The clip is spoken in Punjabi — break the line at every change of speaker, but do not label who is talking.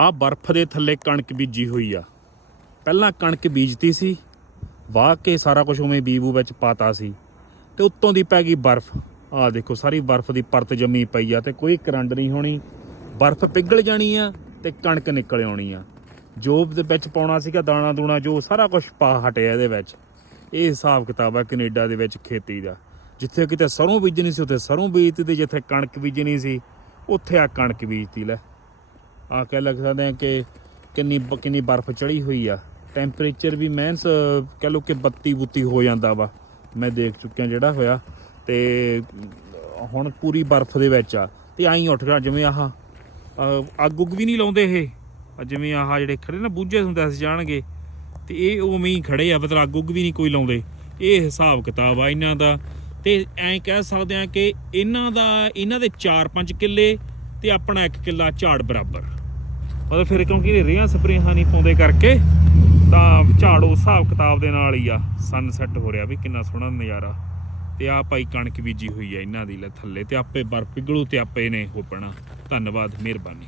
ਆ ਬਰਫ਼ ਦੇ ਥੱਲੇ ਕਣਕ ਬੀਜੀ ਹੋਈ ਆ। ਪਹਿਲਾਂ ਕਣਕ ਬੀਜਤੀ ਸੀ, ਵਾਹ ਕੇ ਸਾਰਾ ਕੁਝ ਉਵੇਂ ਬੀਬੂ ਵਿੱਚ ਪਾਤਾ ਸੀ। ਤੇ ਉੱਤੋਂ ਦੀ ਪੈ ਗਈ ਬਰਫ਼। ਆਹ ਦੇਖੋ, ਸਾਰੀ ਬਰਫ਼ ਦੀ ਪਰਤ ਜੰਮੀ ਪਈ ਆ ਤੇ ਕੋਈ ਕਰੰਡ ਨਹੀਂ ਹੋਣੀ। ਬਰਫ਼ ਪਿਘਲ ਜਾਣੀ ਆ ਤੇ ਕਣਕ ਨਿਕਲ ਆਉਣੀ ਆ। ਜੋਬ ਦੇ ਵਿੱਚ ਪਾਉਣਾ ਸੀਗਾ, ਦਾਣਾ ਦੂਣਾ, ਜੋ ਸਾਰਾ ਕੁਝ ਪਾ ਹਟਿਆ ਇਹਦੇ ਵਿੱਚ। ਇਹ ਹਿਸਾਬ ਕਿਤਾਬ ਆ ਕੈਨੇਡਾ ਦੇ ਵਿੱਚ ਖੇਤੀ ਦਾ। ਜਿੱਥੇ ਕਿਤੇ ਸਰੋਂ ਬੀਜਣੀ ਸੀ, ਉੱਥੇ ਸਰੋਂ ਬੀਜਤੀ ਤੇ ਜਿੱਥੇ ਕਣਕ ਬੀਜਣੀ ਸੀ, ਉੱਥੇ ਆ ਕਣਕ ਬੀਜਤੀ, ਲੈ। ਆ ਕਹਿ ਲੱਗ ਸਕਦੇ ਆ ਕਿ ਕਿੰਨੀ ਬ- ਕਿੰਨੀ ਬਰਫ਼ ਚੜੀ ਹੋਈ ਆ। ਟੈਂਪਰੇਚਰ ਵੀ ਮਹਿਨਸ ਕਹਿ ਲਓ ਕਿ 32 ਬੁੱਤੀ ਹੋ ਜਾਂਦਾ ਵਾ। ਮੈਂ ਦੇਖ ਚੁੱਕਿਆ ਜਿਹੜਾ ਹੋਇਆ ਤੇ ਹੁਣ ਪੂਰੀ ਬਰਫ਼ ਦੇ ਵਿੱਚ ਆ। ਤੇ ਆਈ ਉੱਠ ਗਿਆ ਜਿਵੇਂ ਆਹ ਅੱਗ ਉੱਗ ਵੀ ਨਹੀਂ ਲਾਉਂਦੇ ਇਹ। ਜਿਵੇਂ ਆਹ ਜਿਹੜੇ ਖੜੇ ਨਾ ਬੂਝੇ ਹੁੰਦੇ ਸੀ ਜਾਣਗੇ। ਤੇ ਇਹ ਉਵੇਂ ਹੀ ਖੜੇ ਆ, ਮਤਲਬ ਅੱਗ ਉੱਗ ਵੀ ਨਹੀਂ ਕੋਈ ਲਾਉਂਦੇ। ਇਹ ਹਿਸਾਬ ਕਿਤਾਬ ਆ ਇਹਨਾਂ ਦਾ। ਤੇ ਐਂ ਕਹਿ ਸਕਦੇ ਆ ਕਿ ਇਹਨਾਂ ਦਾ, ਇਹਨਾਂ ਦੇ 4-5 ਕਿੱਲੇ ਤੇ ਆਪਣਾ 1 ਕਿੱਲਾ ਝਾੜ ਬਰਾਬਰ। ਮਤਲਬ ਫਿਰ ਕਿਉਂਕਿ ਇਹ ਰੇਹਾਂ ਸਪਰੇਹਾਂ ਨਹੀਂ ਪਾਉਂਦੇ ਕਰਕੇ ਤਾਂ ਝਾੜ ਹਿਸਾਬ ਕਿਤਾਬ ਦੇ ਨਾਲ ਹੀ ਆ ਸਨਸੈਟ ਹੋ ਰਿਹਾ ਵੀ ਕਿੰਨਾ ਸੋਹਣਾ ਨਜ਼ਾਰਾ। ਤੇ ਆ ਭਾਈ ਕਣਕ ਬੀਜੀ ਹੋਈ ਆ ਇਹਨਾਂ ਦੀ ਲੈ ਥੱਲੇ ਤੇ ਆਪੇ ਬਰਫ਼ ਪਿਘਲੂ ਤੇ ਆਪੇ ਨੇ ਹੋਪਣਾ ਧੰਨਵਾਦ, ਮਿਹਰਬਾਨੀ।